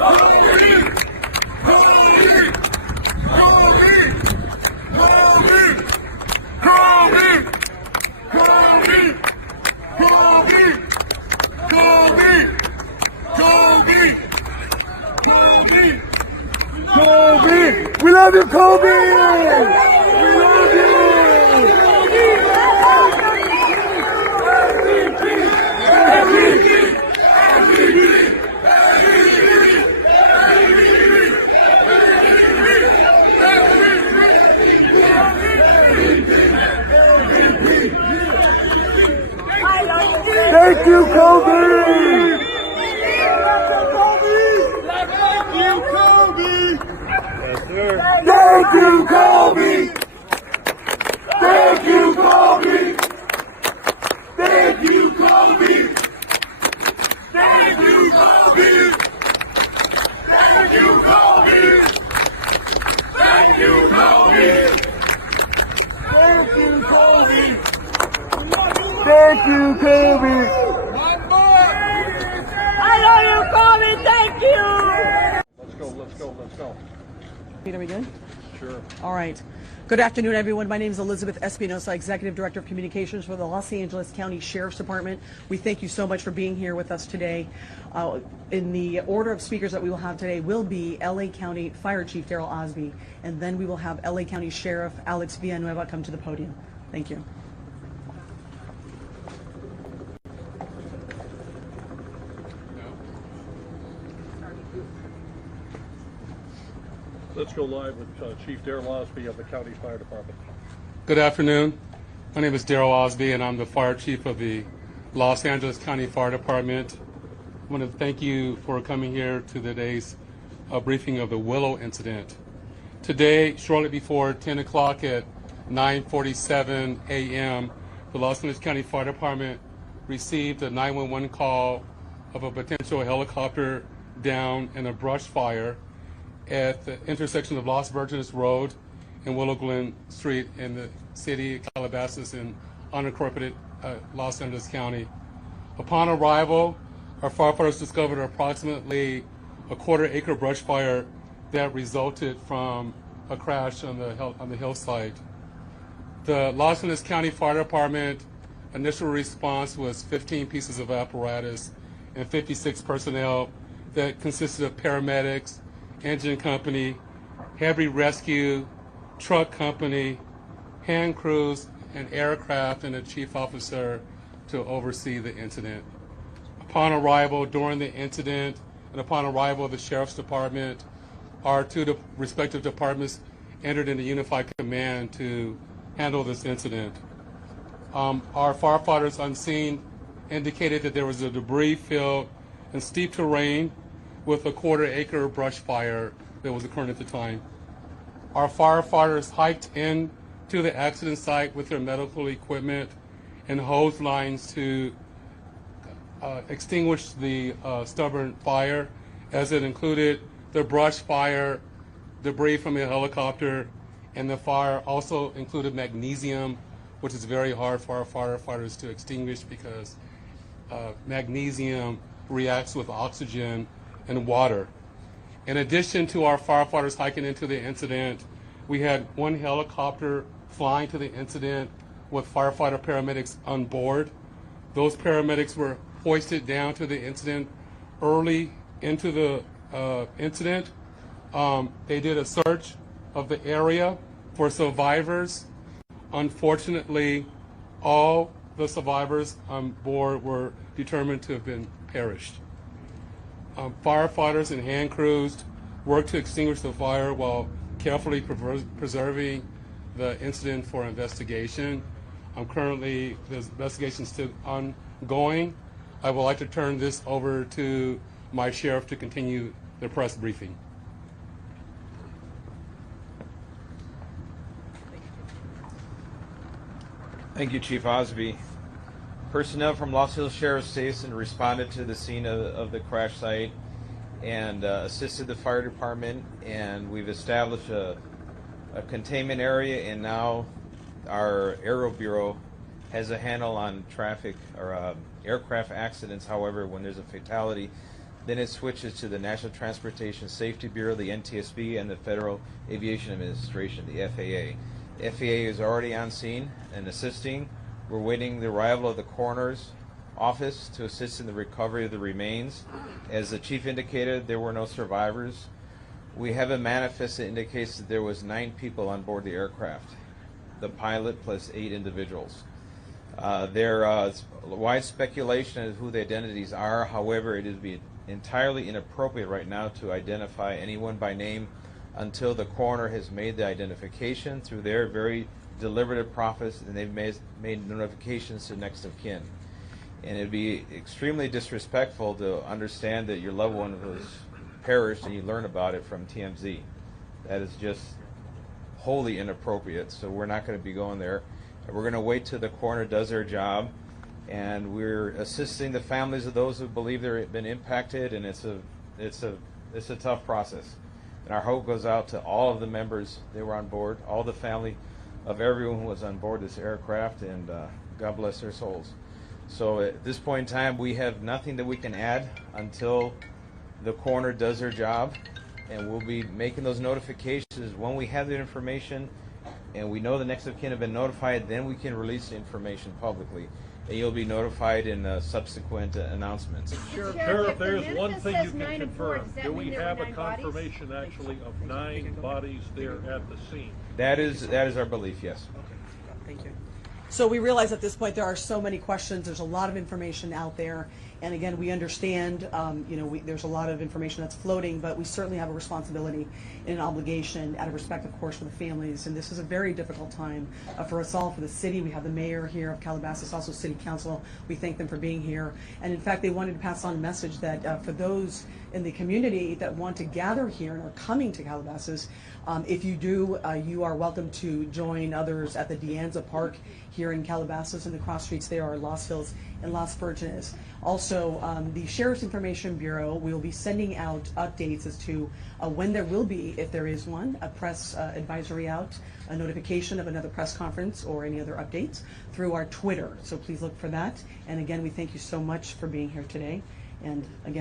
We love you, Kobe! We love you! Thank you, Kobe! Thank you, Kobe! Thank you, Kobe! Thank you, Kobe! Thank you, Kobe! Thank you, Kobe! Thank you, Kobe! Thank you, Kobe! Thank you, Kobe! I love you, Kobe! Thank you! Let's go. Are we good? Sure. All right. Good afternoon, everyone. My name is Elizabeth Espinosa, Executive Director of Communications for the Los Angeles County Sheriff's Department. We thank you so much for being here with us today. In the order of speakers that we will have today will be LA County Fire Chief Darrell Osby, and then we will have LA County Sheriff Alex Villanueva come to the podium. Thank you. Let's go live with Chief Darrell Osby of the County Fire Department. Good afternoon. My name is Darrell Osby, and I'm the Fire Chief of the Los Angeles County Fire Department. I want to thank you for coming here to today's briefing of the Willow incident. Today, shortly before 10 o'clock at 9:47 a.m., the Los Angeles County Fire Department received a 911 call of a potential helicopter down in a brush fire at the intersection of Los Virgenes Road and Willow Glen Street in the city of Calabasas in unincorporated Los Angeles County. Upon arrival, our firefighters discovered approximately a quarter-acre brush fire that resulted from a crash on the hillside. The Los Angeles County Fire Department initial response was 15 pieces of apparatus and 56 personnel that consisted of paramedics, engine company, heavy rescue, truck company, hand crews, and aircraft, and a chief officer to oversee the incident. Upon arrival, during the incident, and upon arrival of the Sheriff's Department, our two respective departments entered into unified command to handle this incident. Our firefighters on scene indicated that there was a debris field and steep terrain with a quarter-acre brush fire that was occurring at the time. Our firefighters hiked in to the accident site with their medical equipment and hose lines to extinguish the stubborn fire, as it included the brush fire, debris from a helicopter, and the fire also included magnesium, which is very hard for our firefighters to extinguish because magnesium reacts with oxygen and water. In addition to our firefighters hiking into the incident, we had one helicopter flying to the incident with firefighter paramedics on board. Those paramedics were hoisted down to the incident early into the incident. They did a search of the area for survivors. Unfortunately, all the survivors on board were determined to have been perished. Firefighters and hand crews worked to extinguish the fire while carefully preserving the incident for investigation. Currently, the investigation is still ongoing. I would like to turn this over to my sheriff to continue the press briefing. Thank you, Chief Osby. Personnel from Los Angeles Sheriff's Station responded to the scene of the crash site and assisted the fire department, and we've established a containment area, and now our Aero Bureau has a handle on traffic or aircraft accidents. However, when there's a fatality, Then it switches to the National Transportation Safety Bureau, the NTSB, and the Federal Aviation Administration, the FAA. FAA is already on scene and assisting. We're waiting the arrival of the coroner's office to assist in the recovery of the remains. As the chief indicated, there were no survivors. We have a manifest that indicates that there was 9 people on board the aircraft, the pilot plus 8 individuals. There is wide speculation as to who the identities are. However, it would be entirely inappropriate right now to identify anyone by name until the coroner has made the identification through their very deliberative process, and they've made notifications to next of kin. And it would be extremely disrespectful to understand that your loved one was perished and you learn about it from TMZ. That is just wholly inappropriate, so we're not going to be going there. We're going to wait till the coroner does their job, and we're assisting the families of those who believe they've been impacted, and it's a tough process. And our hope goes out to all of the members that were on board, all the family of everyone who was on board this aircraft, and God bless their souls. So at this point in time, we have nothing that we can add until the coroner does their job, and we'll be making those notifications when we have the information and we know the next of kin have been notified. Then we can release the information publicly, and you'll be notified in subsequent announcements. Sheriff, there's one thing you can confirm. Do we have a confirmation actually of 9 bodies there at the scene? That is our belief, yes. Thank you. So we realize at this point there are so many questions. There's a lot of information out there, and again, we understand. There's a lot of information that's floating, but we certainly have a responsibility and an obligation, out of respect, of course, for the families. And this is a very difficult time for us all, for the city. We have the mayor here of Calabasas, also City Council. We thank them for being here, and in fact, they wanted to pass on a message that for those in the community that want to gather here and are coming to Calabasas, if you do, you are welcome to join others at the Deanza Park here in Calabasas, and the cross streets there are Los Hills and Las Virgenes. Also, the Sheriff's Information Bureau will be sending out updates as to when there will be, if there is one, a press advisory out, a notification of another press conference or any other updates through our Twitter. So please look for that. And again, we thank you so much for being here today. And again,